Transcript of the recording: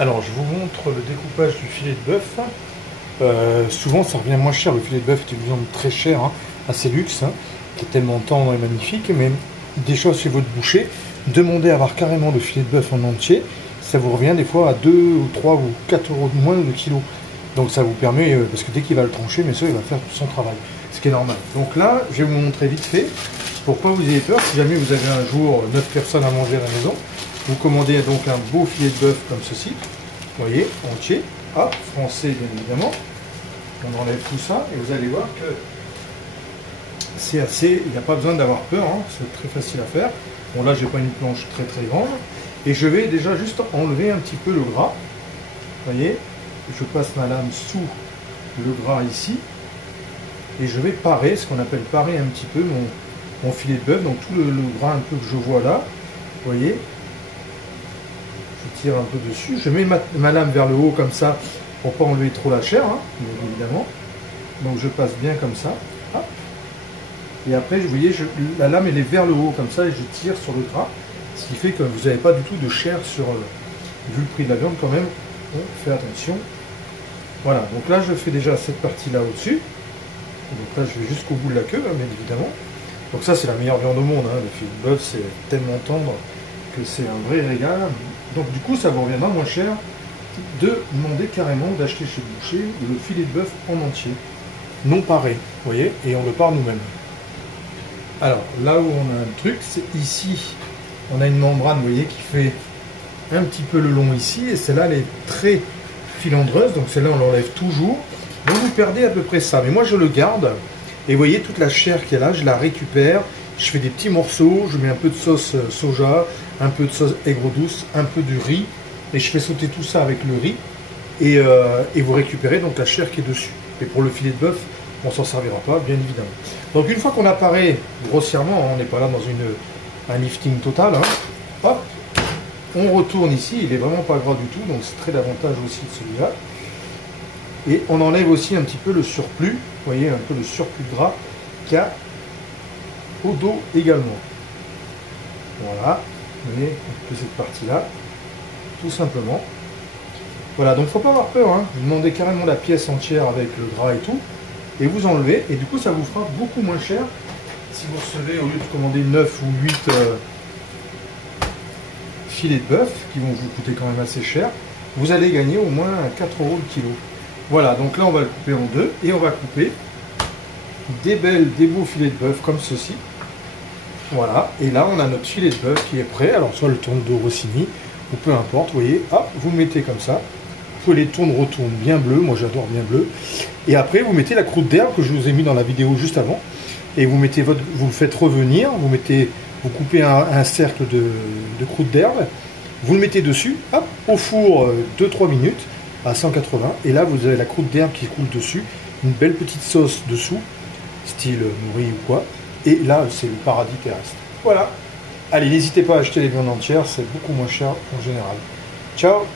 Alors, je vous montre le découpage du filet de bœuf. Souvent, ça revient moins cher. Le filet de bœuf est évidemment très cher, hein, assez luxe, hein, qui est tellement tendre et magnifique. Mais des choses chez votre boucher, demandez à avoir carrément le filet de bœuf en entier. Ça vous revient des fois à 2 ou 3 ou 4 euros de moins le kilo. Donc ça vous permet, parce que dès qu'il va le trancher, mais ça, il va faire tout son travail. Ce qui est normal. Donc là, je vais vous montrer vite fait, pour pas vous ayez peur, si jamais vous avez un jour 9 personnes à manger à la maison, vous commandez donc un beau filet de bœuf comme ceci. Vous voyez, entier, hop, français bien évidemment. On enlève tout ça et vous allez voir que c'est assez, il n'y a pas besoin d'avoir peur, hein, c'est très facile à faire. Bon là, j'ai pas une planche très très grande. Et je vais déjà juste enlever un petit peu le gras. Vous voyez, je passe ma lame sous le gras ici. Et je vais parer, ce qu'on appelle parer un petit peu mon filet de bœuf. Donc tout le gras un peu que je vois là, vous voyez, je tire un peu dessus. Je mets ma lame vers le haut comme ça, pour pas enlever trop la chair, hein, bien évidemment. Donc je passe bien comme ça. Hop. Et après, vous voyez, la lame elle est vers le haut comme ça et je tire sur le gras. Ce qui fait que vous n'avez pas du tout de chair sur, vu le prix de la viande quand même, on fait attention. Voilà, donc là je fais déjà cette partie-là au-dessus. Donc là je vais jusqu'au bout de la queue, hein, bien évidemment. Donc ça c'est la meilleure viande au monde, hein. Le filet de bœuf c'est tellement tendre que c'est un vrai régal. Donc du coup ça vous reviendra moins cher de demander carrément d'acheter chez le boucher le filet de bœuf en entier. Non paré, vous voyez, et on le pare nous-mêmes. Alors là où on a un truc, c'est ici. On a une membrane, vous voyez, qui fait un petit peu le long ici, et celle-là, elle est très filandreuse, donc celle-là, on l'enlève toujours. Donc vous perdez à peu près ça, mais moi, je le garde, et vous voyez, toute la chair qu'il y a là, je la récupère, je fais des petits morceaux, je mets un peu de sauce soja, un peu de sauce aigre douce, un peu de riz, et je fais sauter tout ça avec le riz, et vous récupérez donc la chair qui est dessus. Et pour le filet de bœuf, on s'en servira pas, bien évidemment. Donc une fois qu'on a paré grossièrement, on n'est pas là dans un lifting total, hein. Hop, on retourne ici, il est vraiment pas gras du tout, donc c'est très l'avantage aussi de celui-là. Et on enlève aussi un petit peu le surplus, vous voyez, un peu le surplus de gras qu'il y a au dos également. Voilà, vous voyez, un peu cette partie-là, tout simplement. Voilà, donc il ne faut pas avoir peur, hein. Vous demandez carrément la pièce entière avec le gras et tout, et vous enlevez, et du coup ça vous fera beaucoup moins cher. Si vous recevez, au lieu de commander 9 ou 8 filets de bœuf, qui vont vous coûter quand même assez cher, vous allez gagner au moins 4 € le kilo. Voilà, donc là on va le couper en deux, et on va couper des beaux filets de bœuf comme ceci. Voilà, et là on a notre filet de bœuf qui est prêt, alors soit le tourne-dos Rossini, ou peu importe, vous voyez, hop, vous le mettez comme ça. Vous pouvez les tourne-retourne bien bleu, moi j'adore bien bleu. Et après vous mettez la croûte d'herbe que je vous ai mis dans la vidéo juste avant. Et vous mettez vous le faites revenir, vous coupez un cercle de croûte d'herbe, vous le mettez dessus, hop, au four 2-3 minutes à 180, et là vous avez la croûte d'herbe qui coule dessus, une belle petite sauce dessous, style nourri ou quoi, et là c'est le paradis terrestre. Voilà, allez, n'hésitez pas à acheter les viandes entières, c'est beaucoup moins cher en général. Ciao!